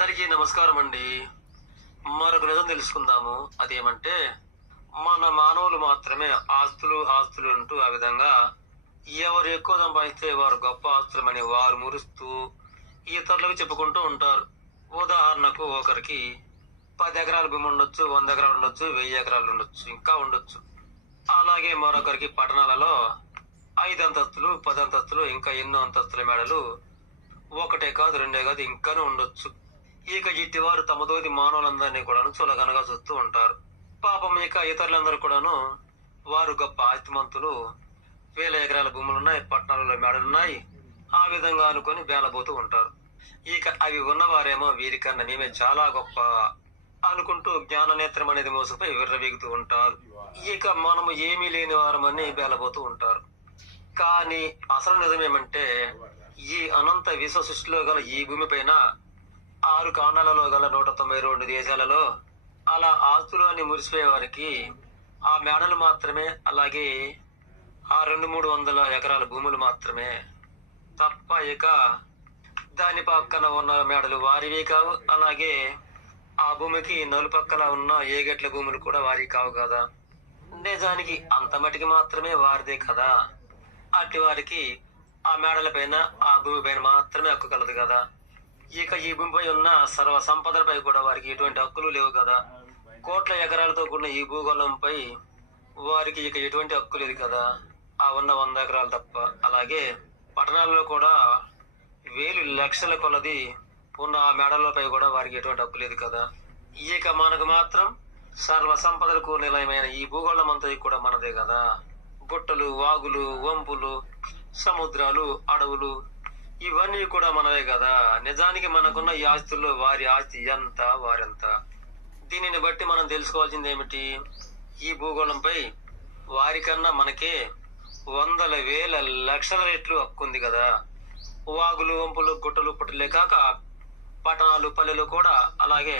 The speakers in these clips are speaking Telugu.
అందరికీ నమస్కారం అండి. మరొక నిజం తెలుసుకుందాము. అదేమంటే మన మానవులు మాత్రమే ఆస్తులు ఆస్తులు అంటూ ఆ విధంగా ఎవరు ఎక్కువ సంపాదిస్తే వారు గొప్ప ఆస్తులమని వారు మురుస్తూ ఇతరులకు చెప్పుకుంటూ ఉంటారు. ఉదాహరణకు ఒకరికి 10 ఎకరాల భూమి ఉండొచ్చు, 100 ఎకరాలు ఉండొచ్చు, 1000 ఎకరాలు ఉండొచ్చు, ఇంకా ఉండొచ్చు. అలాగే మరొకరికి పట్టణాలలో 5 అంతస్తులు, 10 అంతస్తులు, ఇంకా ఎన్నో అంతస్తుల మేడలు ఒకటే కాదు, రెండే కాదు, ఇంకానూ ఉండొచ్చు. ఇక ఇట్టివారు తమతోటి మానవులందరినీ కూడాను చులకనగా చూస్తూ ఉంటారు. పాపం ఇక ఇతరులందరూ కూడాను వారు గొప్ప ఆస్తిమంతులు, 1000 ఎకరాల భూములున్నాయి, పట్టణాలలో మేడలున్నాయి, ఆ విధంగా అనుకొని బేలబోతూ ఉంటారు. ఇక అవి ఉన్నవారేమో వీరికన్నా మేమే చాలా గొప్ప అనుకుంటూ జ్ఞాన నేత్రం అనేది మోసపై విర్రవీగుతూ ఉంటారు. ఇక మనము ఏమీ లేని వారమని బేలబోతూ ఉంటారు. కానీ అసలు నిజమేమంటే ఈ అనంత విశ్వ సృష్టిలో గల ఈ భూమి పైన 6 ఖండాలలో గల 192 దేశాలలో అలా ఆస్తులు అని మురిసిపోయే వారికి ఆ మేడలు మాత్రమే, అలాగే ఆ 200-300 ఎకరాల భూములు మాత్రమే తప్ప ఇక దాని పక్కన ఉన్న మేడలు వారివి కావు. అలాగే ఆ భూమికి నలుపక్కల ఉన్న ఏగట్ల భూములు కూడా వారి కావు కదా. నిజానికి అంత మటుకి మాత్రమే వారిదే కదా. అట్టి వారికి ఆ మేడల పైన, ఆ భూమి పైన మాత్రమే హక్కు కలదు కదా. ఇక ఈ భూమిపై ఉన్న సర్వ సంపదలపై కూడా వారికి ఎటువంటి హక్కులు లేవు కదా. కోట్ల ఎకరాలతో కూడిన ఈ భూగోళంపై వారికి ఇక ఎటువంటి హక్కు లేదు కదా, ఆ ఉన్న 100 ఎకరాలు తప్ప. అలాగే పట్టణాల్లో కూడా వేలు లక్షల కొలది ఉన్న ఆ మేడలపై కూడా వారికి ఎటువంటి హక్కు లేదు కదా. ఇక మనకు మాత్రం సర్వ సంపదలకు నిలయమైన ఈ భూగోళం అంతా కూడా మనదే కదా. గుట్టలు, వాగులు, వంపులు, సముద్రాలు, అడవులు ఇవన్నీ కూడా మనవే కదా. నిజానికి మనకున్న ఈ ఆస్తుల్లో వారి ఆస్తి ఎంత, వారెంత. దీనిని బట్టి మనం తెలుసుకోవాల్సింది ఏమిటి? ఈ భూగోళంపై వారికన్నా మనకే వందల వేల లక్షల రెట్లు హక్కు ఉంది కదా. వాగులు, వంపులు, గుట్టలు, పుట్టలే కాక పట్టణాలు, పల్లెలు కూడా, అలాగే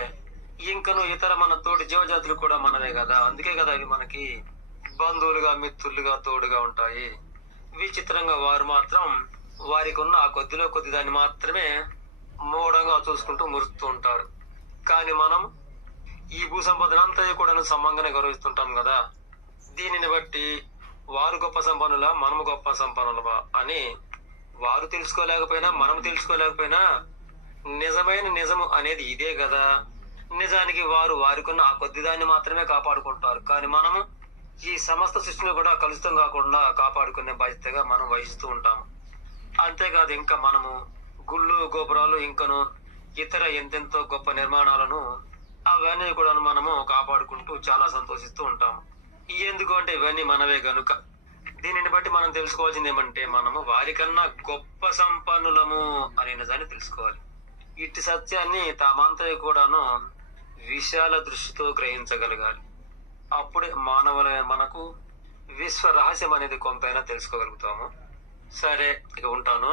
ఇంకను ఇతర మన తోటి జీవజాతులు కూడా మనవే కదా. అందుకే కదా అవి మనకి బంధువులుగా, మిత్రులుగా, తోడుగా ఉంటాయి. విచిత్రంగా వారు మాత్రం వారికి ఉన్న ఆ కొద్దిలో కొద్ది దాన్ని మాత్రమే మూఢంగా చూసుకుంటూ మురుస్తూ ఉంటారు. కానీ మనం ఈ భూ సంపదనంతా కూడా సమంగానే గౌరవిస్తుంటాం కదా. దీనిని బట్టి వారు గొప్ప సంపన్నులా, మనము గొప్ప సంపన్నులమా అని వారు తెలుసుకోలేకపోయినా, మనం తెలుసుకోలేకపోయినా నిజమైన నిజము అనేది ఇదే కదా. నిజానికి వారు వారికున్న ఆ కొద్ది దాన్ని మాత్రమే కాపాడుకుంటారు. కానీ మనము ఈ సమస్త సృష్టిని కూడా కలుషితం కాకుండా కాపాడుకునే బాధ్యతగా మనం వహిస్తూ ఉంటాము. అంతేకాదు ఇంకా మనము గుళ్ళు, గోపురాలు, ఇంకను ఇతర ఎంతెంతో గొప్ప నిర్మాణాలను అవన్నీ కూడా మనము కాపాడుకుంటూ చాలా సంతోషిస్తూ ఉంటాము. ఎందుకు అంటే ఇవన్నీ మనవే గనుక. దీనిని బట్టి మనం తెలుసుకోవాల్సింది ఏమంటే మనము వారికన్నా గొప్ప సంపన్నులము అనే నిజాన్ని తెలుసుకోవాలి. ఇట్టి సత్యాన్ని తామంతా కూడాను విశాల దృష్టితో గ్రహించగలగాలి. అప్పుడే మానవులైన మనకు విశ్వ రహస్యం అనేది కొంతైనా తెలుసుకోగలుగుతాము. సరే, ఇక ఉంటాను.